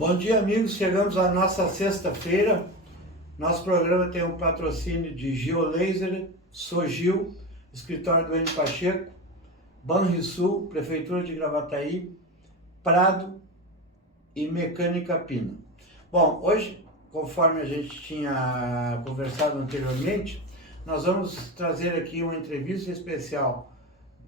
Bom dia, amigos. Chegamos à nossa sexta-feira. Nosso programa tem um patrocínio de Geolaser, Sogil, Escritório do N. Pacheco, Banrisul, Prefeitura de Gravataí, Prado e Mecânica Pina. Bom, hoje, conforme a gente tinha conversado anteriormente, nós vamos trazer aqui uma entrevista especial,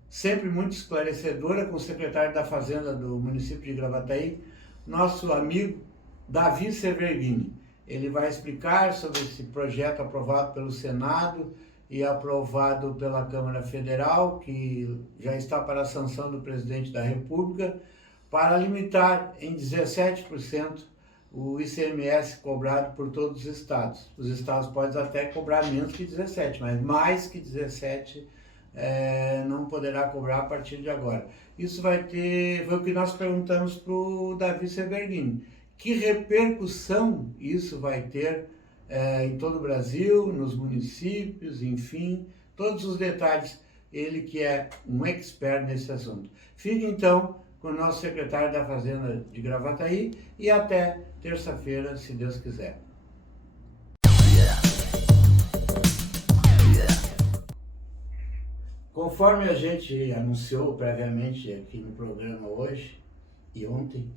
sempre muito esclarecedora, com o secretário da Fazenda do município de Gravataí, nosso amigo Davi Severghini. Ele vai explicar sobre esse projeto aprovado pelo Senado e aprovado pela Câmara Federal, que já está para a sanção do presidente da República, para limitar em 17% o ICMS cobrado por todos os estados. Os estados podem até cobrar menos que 17%, mas mais que 17% não poderá cobrar a partir de agora. Isso vai ter, foi o que nós perguntamos para o Davi Severghini. Que repercussão isso vai ter em todo o Brasil, nos municípios, enfim, todos os detalhes, ele que é um expert nesse assunto. Fique então com o nosso secretário da Fazenda de Gravataí e até terça-feira, se Deus quiser. Conforme a gente anunciou previamente aqui no programa hoje e ontem,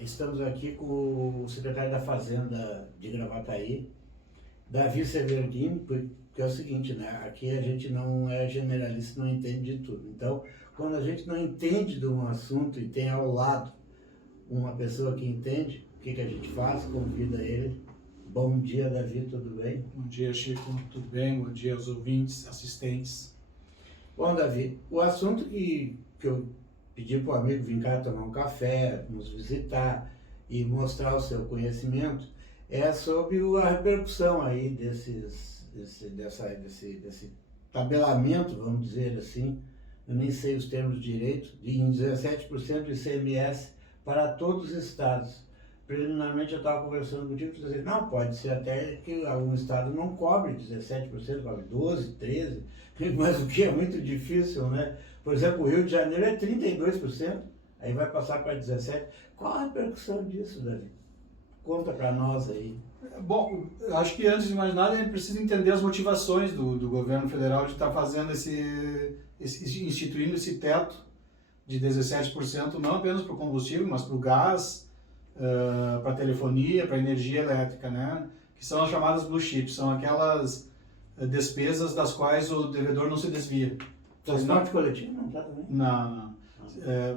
estamos aqui com o secretário da Fazenda de Gravataí, Davi Severghini, porque é o seguinte, né? Aqui a gente não é generalista, não entende de tudo. Então, quando a gente não entende de um assunto e tem ao lado uma pessoa que entende, o que a gente faz? Convida ele. Bom dia, Davi, tudo bem? Bom dia, Chico, tudo bem? Bom dia aos ouvintes, assistentes. Bom, Davi, o assunto que eu pedi para o amigo vir cá tomar um café, nos visitar e mostrar o seu conhecimento é sobre a repercussão aí desse tabelamento, vamos dizer assim, eu nem sei os termos direito, de em 17% de ICMS para todos os estados. Preliminarmente eu estava conversando contigo e disse, não, pode ser até que algum estado não cobre 17%, cobre 12%, 13%, mas o que é muito difícil, né? Por exemplo, o Rio de Janeiro é 32%, aí vai passar para 17%. Qual a repercussão disso, Davi? Conta para nós aí. Bom, acho que antes de mais nada é preciso entender as motivações do governo federal de estar fazendo instituindo esse teto de 17%, não apenas para o combustível, mas para o gás, para a telefonia, para a energia elétrica, né? Que são as chamadas blue chips, são aquelas despesas das quais o devedor não se desvia. Transporte coletivo não está também? Não.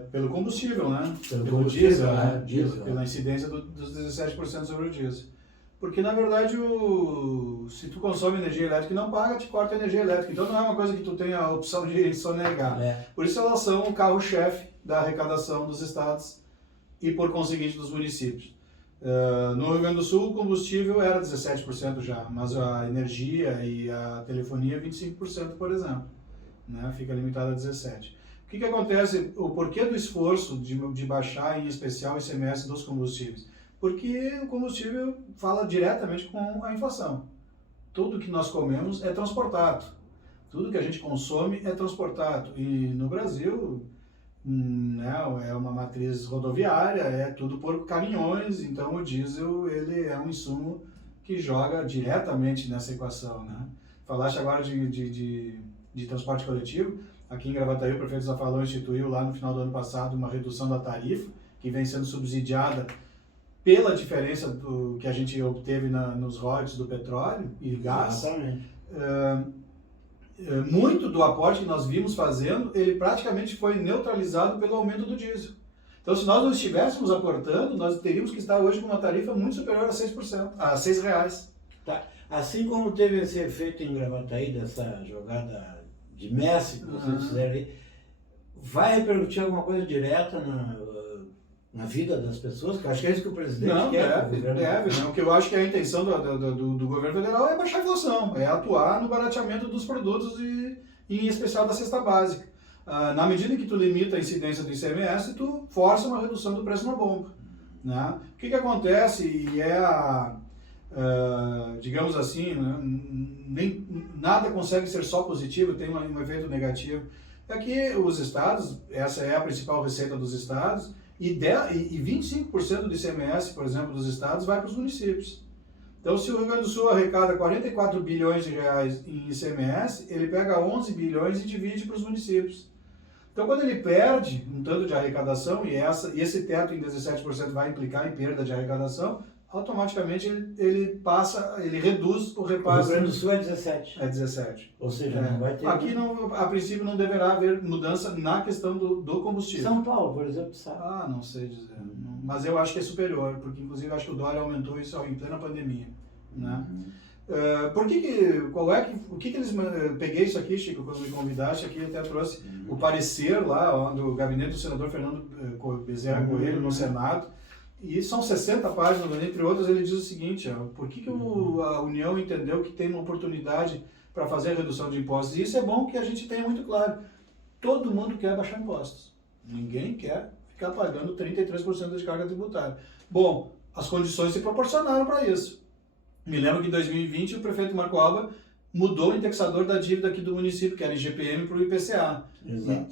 Pelo combustível, né? Pelo diesel, né? Pela incidência dos 17% sobre o diesel. Porque, na verdade, se tu consome energia elétrica e não paga, te corta a energia elétrica. Então, não é uma coisa que tu tenha a opção de sonegar. Por isso, elas são o carro-chefe da arrecadação dos estados e, por conseguinte, dos municípios. No Rio Grande do Sul, o combustível era 17% já, mas a energia e a telefonia 25%, por exemplo. Né? Fica limitado a 17%. O que acontece? O porquê do esforço de baixar, em especial, o ICMS dos combustíveis? Porque o combustível fala diretamente com a inflação. Tudo que nós comemos é transportado. Tudo que a gente consome é transportado. E no Brasil, é uma matriz rodoviária, é tudo por caminhões, então o diesel ele é um insumo que joga diretamente nessa equação. Né? Falaste agora de transporte coletivo. Aqui em Gravataí, o prefeito Zafalão instituiu lá no final do ano passado uma redução da tarifa, que vem sendo subsidiada pela diferença do que a gente obteve nos royalties do petróleo e gás. Exatamente. Muito do aporte que nós vimos fazendo, ele praticamente foi neutralizado pelo aumento do diesel. Então, se nós não estivéssemos aportando, nós teríamos que estar hoje com uma tarifa muito superior a 6%, a R$6. Tá. Assim como teve esse efeito em Gravataí, dessa jogada de Messi que vocês fizeram aí, vai repercutir alguma coisa direta na vida das pessoas? Que eu acho que é isso que o presidente quer. Deve, né? O que eu acho que a intenção do governo federal é baixar a inflação, é atuar no barateamento dos produtos e em especial da cesta básica. Na medida que tu limita a incidência do ICMS, tu força uma redução do preço na bomba. Né? O que acontece e digamos assim, né? Nada consegue ser só positivo, tem um efeito negativo. É que os estados, essa é a principal receita dos estados, E 25% do ICMS, por exemplo, dos estados vai para os municípios. Então, se o Rio Grande do Sul arrecada 44 bilhões de reais em ICMS, ele pega 11 bilhões e divide para os municípios. Então, quando ele perde um tanto de arrecadação, e esse teto em 17% vai implicar em perda de arrecadação, automaticamente ele reduz o repasse. O Rio Grande do Sul é 17. É 17. Ou seja, não vai ter... Aqui, a princípio, não deverá haver mudança na questão do combustível. São Paulo, por exemplo, sabe? Ah, não sei dizer. Mas eu acho que é superior, porque inclusive acho que o Dória aumentou isso em plena pandemia. Né? O que eles... Peguei isso aqui, Chico, quando me convidaste aqui, até trouxe o parecer lá do gabinete do senador Fernando Bezerra Coelho no Senado, e são 60 páginas, entre outras, ele diz o seguinte, por que a União entendeu que tem uma oportunidade para fazer a redução de impostos? E isso é bom que a gente tenha muito claro. Todo mundo quer baixar impostos. Ninguém quer ficar pagando 33% de carga tributária. Bom, as condições se proporcionaram para isso. Me lembro que em 2020 o prefeito Marco Alba mudou o indexador da dívida aqui do município, que era IGPM, para o IPCA.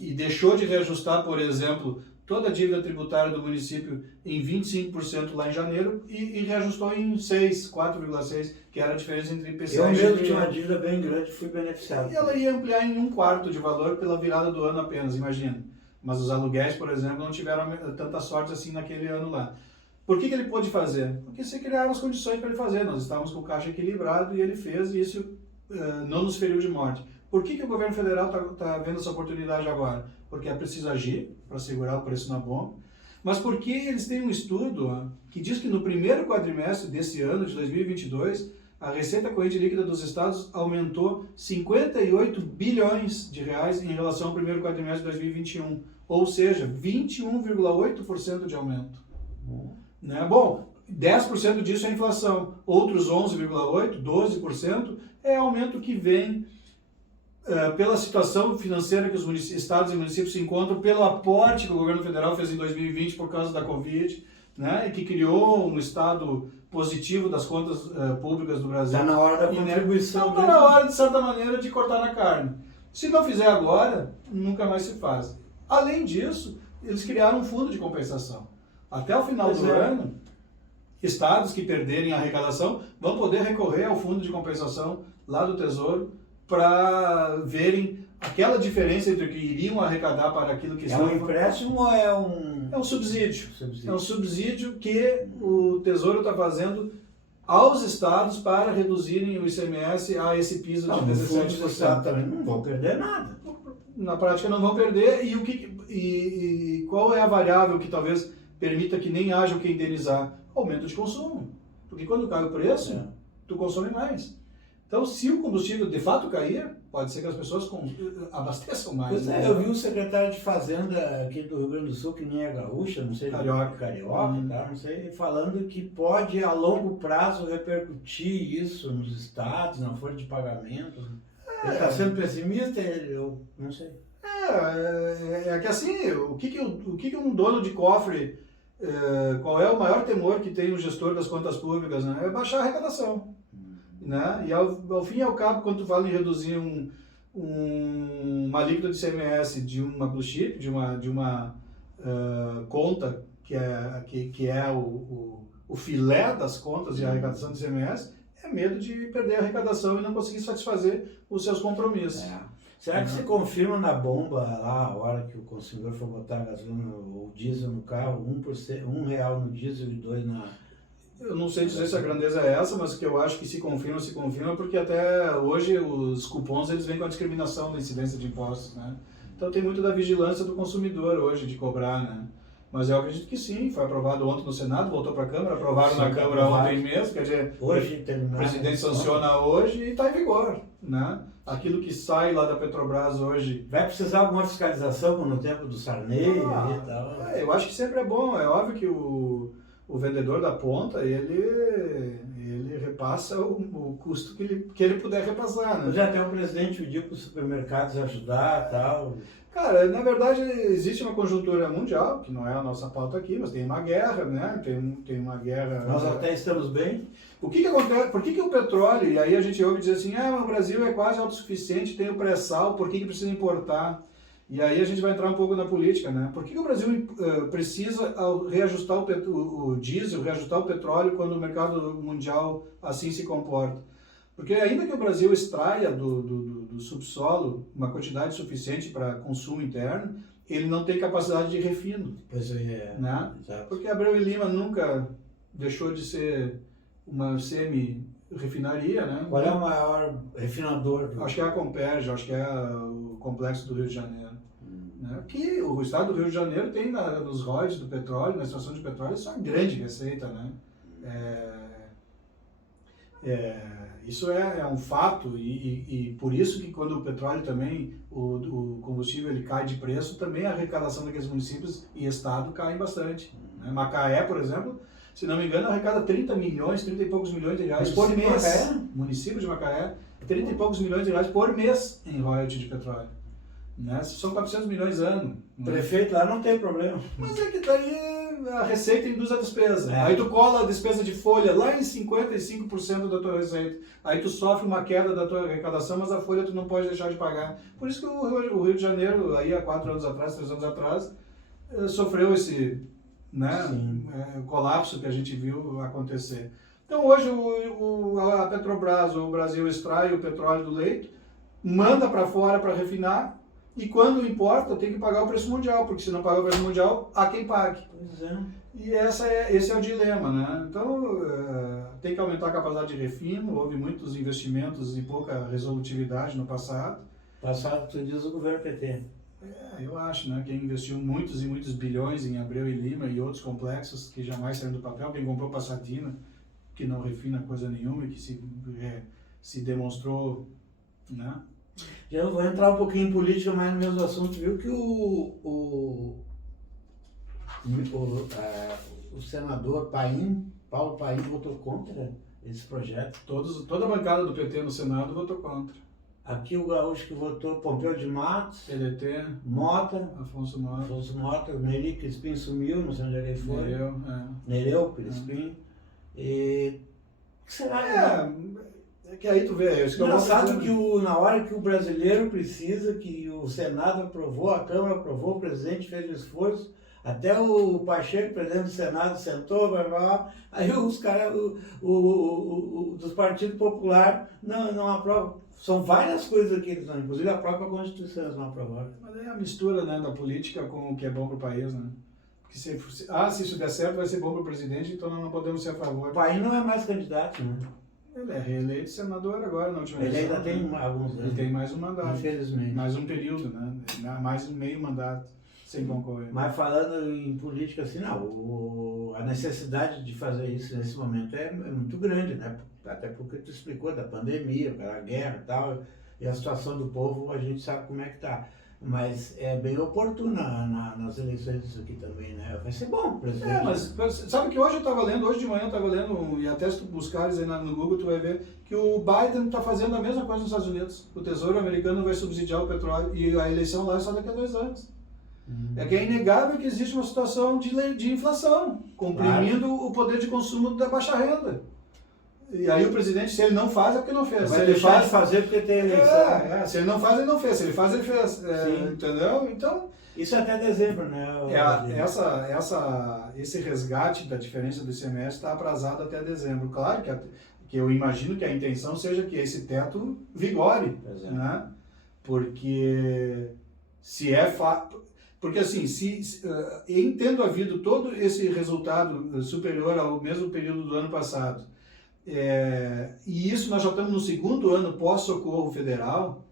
E deixou de reajustar, por exemplo, toda a dívida tributária do município em 25% lá em janeiro e reajustou em 4,6%, que era a diferença entre IPCA e IGPM. Eu mesmo tinha uma dívida bem grande e fui beneficiado. E ela ia ampliar em 1/4 de valor pela virada do ano apenas, imagina. Mas os aluguéis, por exemplo, não tiveram tanta sorte assim naquele ano lá. Por que ele pôde fazer? Porque se criaram as condições para ele fazer. Nós estávamos com o caixa equilibrado e ele fez, e isso não nos feriu de morte. Por que o governo federal está vendo essa oportunidade agora? Porque é preciso agir para segurar o preço na bomba. Mas porque eles têm um estudo que diz que no primeiro quadrimestre desse ano, de 2022, a receita corrente líquida dos estados aumentou 58 bilhões de reais em relação ao primeiro quadrimestre de 2021. Ou seja, 21,8% de aumento. Né? Bom, 10% disso é inflação, outros 11,8%, 12% é aumento que vem pela situação financeira que os estados e municípios se encontram, pelo aporte que o governo federal fez em 2020 por causa da Covid, né? E que criou um estado positivo das contas públicas do Brasil. Está na hora da contribuição. Está na hora, de certa maneira, de cortar na carne. Se não fizer agora, nunca mais se faz. Além disso, eles criaram um fundo de compensação. Até o final do ano, estados que perderem a arrecadação vão poder recorrer ao fundo de compensação lá do Tesouro para verem aquela diferença entre o que iriam arrecadar para aquilo que estava... É um empréstimo ou é um... É um subsídio. É um subsídio que o Tesouro está fazendo aos estados para reduzirem o ICMS a esse piso de 17%. Também não vão perder nada. Na prática não vão perder. E qual é a variável que talvez permita que nem haja o que indenizar? Aumento de consumo. Porque quando cai o preço, tu consome mais. Então, se o combustível de fato cair, pode ser que as pessoas abasteçam mais. Pois é, eu vi o secretário de Fazenda aqui do Rio Grande do Sul, que nem é gaúcha, não sei... Carioca, tá, não sei, falando que pode, a longo prazo, repercutir isso nos estados, na folha de pagamento. Ele está sendo pessimista? Eu não sei. É que assim, o que um dono de cofre, qual é o maior temor que tem o gestor das contas públicas, né? É baixar a arrecadação. Né? E ao fim e ao cabo, quando tu fala em reduzir uma alíquota de ICMS de uma blue chip, de uma conta que é o filé das contas de arrecadação de ICMS, é medo de perder a arrecadação e não conseguir satisfazer os seus compromissos. Será que se confirma na bomba lá, a hora que o consumidor for botar gasolina ou diesel no carro, R$1 no diesel e 2 na... Eu não sei dizer se a grandeza é essa, mas que eu acho que se confirma, porque até hoje os cupons eles vêm com a discriminação da incidência de impostos, né? Então tem muito da vigilância do consumidor hoje de cobrar, né? Mas eu acredito que sim, foi aprovado ontem no Senado, voltou para a Câmara, aprovaram na Câmara ontem mesmo, quer dizer, hoje, o presidente sanciona hoje e está em vigor, né? Aquilo que sai lá da Petrobras hoje... Vai precisar alguma fiscalização como no tempo do Sarney e tal? Eu acho que sempre é bom, é óbvio que o vendedor da ponta, ele repassa o custo que ele puder repassar, né? Já até o presidente pediu para os supermercados ajudar e tal. Cara, na verdade existe uma conjuntura mundial, que não é a nossa pauta aqui, mas tem uma guerra, né? Tem uma guerra... Nós até estamos bem. O que acontece? Por que o petróleo, e aí a gente ouve dizer assim, o Brasil é quase autossuficiente, tem o pré-sal, por que precisa importar? E aí a gente vai entrar um pouco na política, né? Por que o Brasil precisa reajustar o diesel, reajustar o petróleo quando o mercado mundial assim se comporta? Porque ainda que o Brasil extraia do subsolo uma quantidade suficiente para consumo interno, ele não tem capacidade de refino. Pois é, né? Exato. Porque Abreu e Lima nunca deixou de ser uma semi-refinaria, né? Qual é o maior refinador? Acho que é a Comperj, acho que é o Complexo do Rio de Janeiro. Né? Que o estado do Rio de Janeiro tem nos royalties do petróleo, na extração de petróleo, isso é uma grande receita, né? Isso é um fato e por isso que quando o petróleo também, o combustível ele cai de preço, também a arrecadação daqueles municípios e estado cai bastante. Né? Macaé, por exemplo, se não me engano, arrecada 30 e poucos milhões de reais por mês. Macaé? Município de Macaé, 30 e poucos milhões de reais por mês em royalties de petróleo. Né? São 400 milhões ano. O prefeito lá não tem problema. Mas é que daí a receita induz a despesa. É. Aí tu cola a despesa de folha lá em 55% da tua receita. Aí tu sofre uma queda da tua arrecadação, mas a folha tu não pode deixar de pagar. Por isso que o Rio de Janeiro, aí há 4 anos atrás, 3 anos atrás, sofreu esse colapso que a gente viu acontecer. Então hoje a Petrobras, o Brasil extrai o petróleo do leito, manda para fora para refinar, e quando importa, tem que pagar o preço mundial, porque se não pagar o preço mundial, há quem pague. Pois é. E esse é o dilema, né? Então, tem que aumentar a capacidade de refino, houve muitos investimentos e pouca resolutividade no passado. Passado, tu diz o governo PT. Eu acho, né? Quem investiu muitos e muitos bilhões em Abreu e Lima e outros complexos que jamais saíram do papel, quem comprou Passatina, que não refina coisa nenhuma e que se demonstrou, né? Já vou entrar um pouquinho em política, mas no mesmo assunto, viu que o senador Paulo Paim votou contra esse projeto. Toda a bancada do PT no Senado votou contra. Aqui o gaúcho que votou, Pompeu de Matos, PDT, Mota, Afonso Mota, Neri Crispim sumiu, não sei onde ele foi. Nereu Crispim. E o que será? É que aí tu vê, isso que engraçado que na hora que o brasileiro precisa, que o Senado aprovou, a Câmara aprovou, o presidente fez o esforço, até o Pacheco, presidente do Senado, sentou, blá, blá, blá, aí os caras dos partidos populares não aprovam. São várias coisas que eles não, inclusive a própria Constituição eles não aprovaram. Mas é a mistura, né, da política com o que é bom para o país, né? Porque se isso der certo vai ser bom para o presidente, então nós não podemos ser a favor. O país não é mais candidato, né? Ele é reeleito senador agora na última eleição. Ele ainda tem alguns anos. Ele tem mais um mandato. Infelizmente. Mais um período, né? Mais um meio mandato sem concorrer. Mas falando em política, assim, não, a necessidade de fazer isso nesse momento é muito grande, né? Até porque tu explicou da pandemia, da guerra e tal, e a situação do povo, a gente sabe como é que tá. Mas é bem oportuna nas eleições isso aqui também, né? Vai ser bom, presidente. Mas sabe que hoje de manhã eu estava lendo, e até se tu buscares aí no Google, tu vai ver que o Biden está fazendo a mesma coisa nos Estados Unidos. O Tesouro americano vai subsidiar o petróleo e a eleição lá é só daqui a 2 anos. É que é inegável que existe uma situação de inflação, comprimindo o poder de consumo da baixa renda. E aí o presidente, se ele não faz, é porque não fez. Vai deixar de fazer porque tem eleição. Se ele não faz, ele não fez. Se ele faz, ele fez. Entendeu? Então... Isso é até dezembro, né? Esse resgate da diferença do ICMS está atrasado até dezembro. Claro que eu imagino que a intenção seja que esse teto vigore. Né? Porque se é... Porque assim, em tendo havido todo esse resultado superior ao mesmo período do ano passado, e isso nós já estamos no 2º ano pós-socorro federal,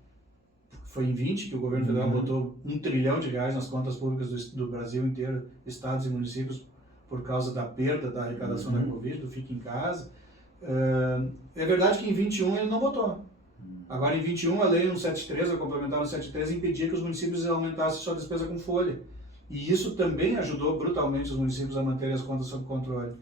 foi em 20 que o governo federal botou R$1 trilhão nas contas públicas do Brasil inteiro, estados e municípios, por causa da perda da arrecadação da Covid, do Fica em Casa. É verdade que em 21 ele não botou. Agora em 21 a lei 173, a complementar 173, impedia que os municípios aumentassem sua despesa com folha. E isso também ajudou brutalmente os municípios a manterem as contas sob controle.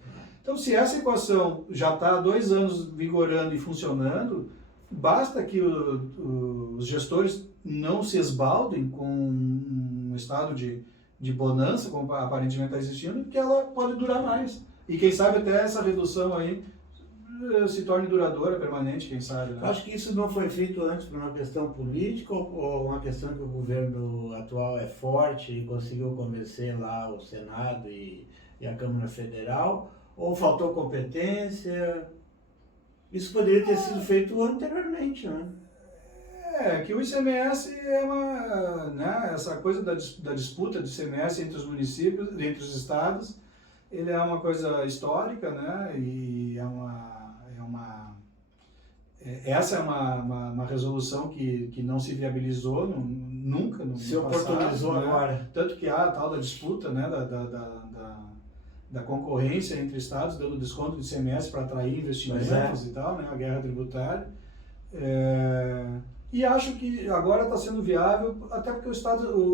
Então, se essa equação já está há 2 anos vigorando e funcionando, basta que os gestores não se esbaldem com um estado de bonança, como aparentemente está existindo, que ela pode durar mais. E quem sabe até essa redução aí se torne duradoura, permanente, quem sabe. Né? Acho que isso não foi feito antes por uma questão política ou uma questão que o governo atual é forte e conseguiu convencer lá o Senado e a Câmara Federal, ou faltou competência? Isso poderia ter sido feito anteriormente, né? Que o ICMS é né, essa coisa da disputa de ICMS entre os municípios, entre os estados, ele é uma coisa histórica, né, e essa é uma resolução que não se viabilizou nunca no se passado, oportunizou, né? Agora. Tanto que há a tal da disputa, né, da concorrência entre estados, dando desconto de ICMS para atrair investimentos e tal, né, a guerra tributária. E acho que agora está sendo viável, até porque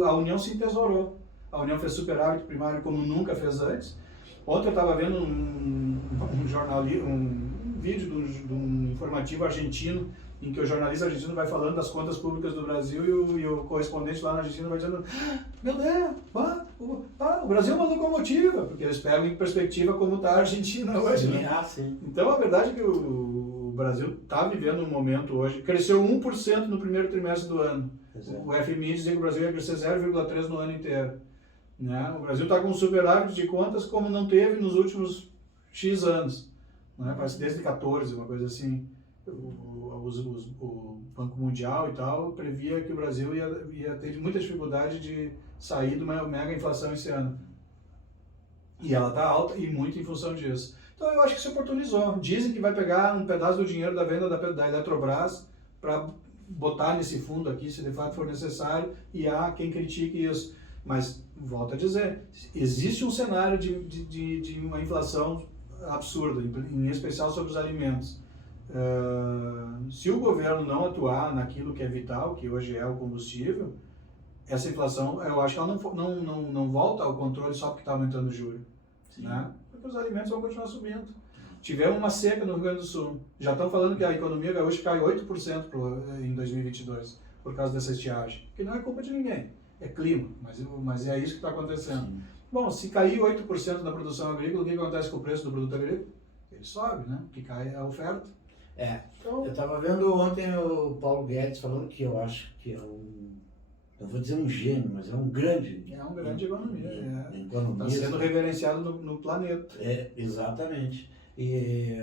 a União se entesourou. A União fez superávit primário como nunca fez antes. Ontem eu estava vendo um vídeo de um informativo argentino, em que o jornalista argentino vai falando das contas públicas do Brasil e o correspondente lá na Argentina vai dizendo: meu Deus, o Brasil é uma locomotiva, porque eles pegam em perspectiva como está a Argentina hoje. Sim, né? sim. Então a verdade é que o Brasil está vivendo um momento hoje, cresceu 1% no primeiro trimestre do ano. O FMI dizia que o Brasil ia crescer 0,3% no ano inteiro. Né? O Brasil está com um superávit de contas como não teve nos últimos X anos. Né? Parece desde 14, uma coisa assim. O Banco Mundial e tal previa que o Brasil ia ter muita dificuldade de sair de uma mega inflação esse ano. E ela está alta e muito em função disso. Então eu acho que se oportunizou. Dizem que vai pegar um pedaço do dinheiro da venda da Eletrobras para botar nesse fundo aqui, se de fato for necessário, e há quem critique isso. Mas, volto a dizer, existe um cenário de uma inflação absurda, em especial sobre os alimentos. Se o governo não atuar naquilo que é vital, que hoje é o combustível, essa inflação, eu acho que ela não volta ao controle só porque está aumentando o juro. Né? Porque os alimentos vão continuar subindo. Tivemos uma seca no Rio Grande do Sul. Já estão falando que a economia gaúcha cai 8% em 2022 por causa dessa estiagem. Que não é culpa de ninguém. É clima, mas é isso que está acontecendo. Sim. Bom, se cair 8% da produção agrícola, o que acontece com o preço do produto agrícola? Ele sobe, né? Porque cai a oferta. Então, eu estava vendo ontem o Paulo Guedes falando que eu acho que é não vou dizer um gênio, mas é um grande... É um grande economia. Está sendo reverenciado no planeta. Exatamente. E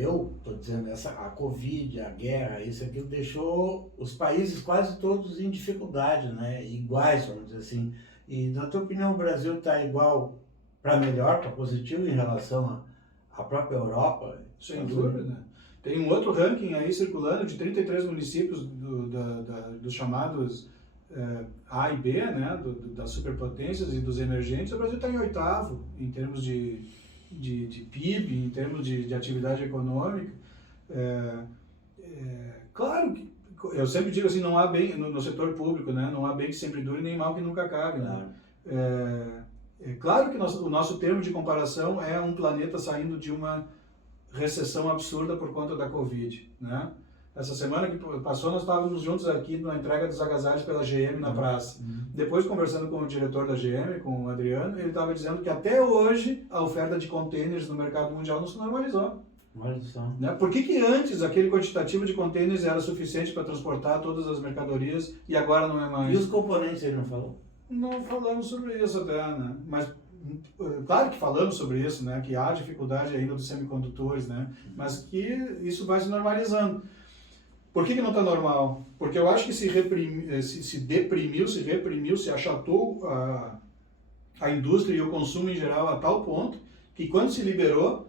eu estou dizendo, a Covid, a guerra, isso aqui deixou os países quase todos em dificuldade, né? Iguais, vamos dizer assim. E na tua opinião o Brasil está igual para melhor, para positivo em relação à própria Europa? Sem dúvida. Tem um outro ranking aí circulando de 33 municípios dos chamados A e B, né? Das superpotências e dos emergentes. O Brasil está em 8º em termos de PIB, em termos de atividade econômica. Claro que, eu sempre digo assim, não há bem, no setor público, né, não há bem que sempre dure, nem mal que nunca acabe. Né? Claro que o nosso termo de comparação é um planeta saindo de uma recessão absurda por conta da Covid. Né? Essa semana que passou, nós estávamos juntos aqui na entrega dos agasalhos pela GM na praça. Depois, conversando com o diretor da GM, com o Adriano, ele estava dizendo que até hoje a oferta de contêineres no mercado mundial não se normalizou. Né? Por que antes aquele quantitativo de contêineres era suficiente para transportar todas as mercadorias e agora não é mais? E os componentes ele não falou? Não falamos sobre isso até, né? Mas claro que falamos sobre isso, né? Que há dificuldade ainda dos semicondutores, né? Mas que isso vai se normalizando. Por que não está normal? Porque eu acho que se deprimiu, se reprimiu, se achatou a indústria e o consumo em geral a tal ponto que quando se liberou,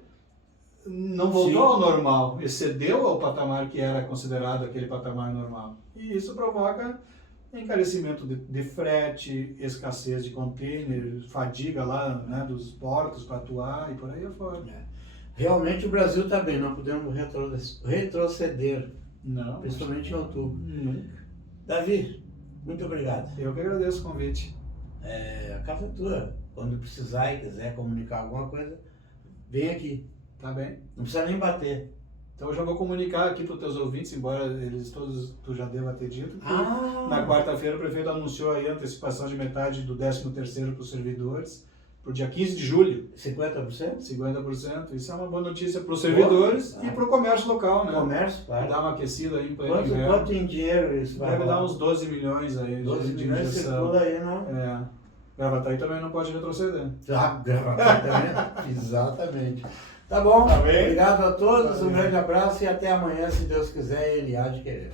não voltou ao normal, excedeu ao patamar que era considerado aquele patamar normal. E isso provoca encarecimento de frete, escassez de contêiner, fadiga lá, né, dos portos para atuar e por aí afora. Realmente o Brasil está bem, não podemos retroceder. Não, principalmente em outubro. Nunca. Davi, muito obrigado. Eu que agradeço o convite. A casa é tua. Quando precisar e quiser comunicar alguma coisa, vem aqui. Tá bem. Não precisa nem bater. Então eu já vou comunicar aqui para os teus ouvintes, embora eles todos tu já deva ter dito, que na quarta-feira o prefeito anunciou aí a antecipação de metade do 13º para os servidores, para o dia 15 de julho. 50%? 50%. Isso é uma boa notícia para os servidores e para o comércio local, né? Comércio, Vai claro. dar uma aquecida aí em pleno inverno. Quanto em dinheiro isso vai Deve dar rolar? uns 12 milhões aí 12 de milhões injeção. circula aí, não? É. Gravataí também não pode retroceder. Tá, também. Exatamente. Tá bom. Tá bem? Obrigado a todos, um Valeu. grande abraço e até amanhã, se Deus quiser, ele há de querer.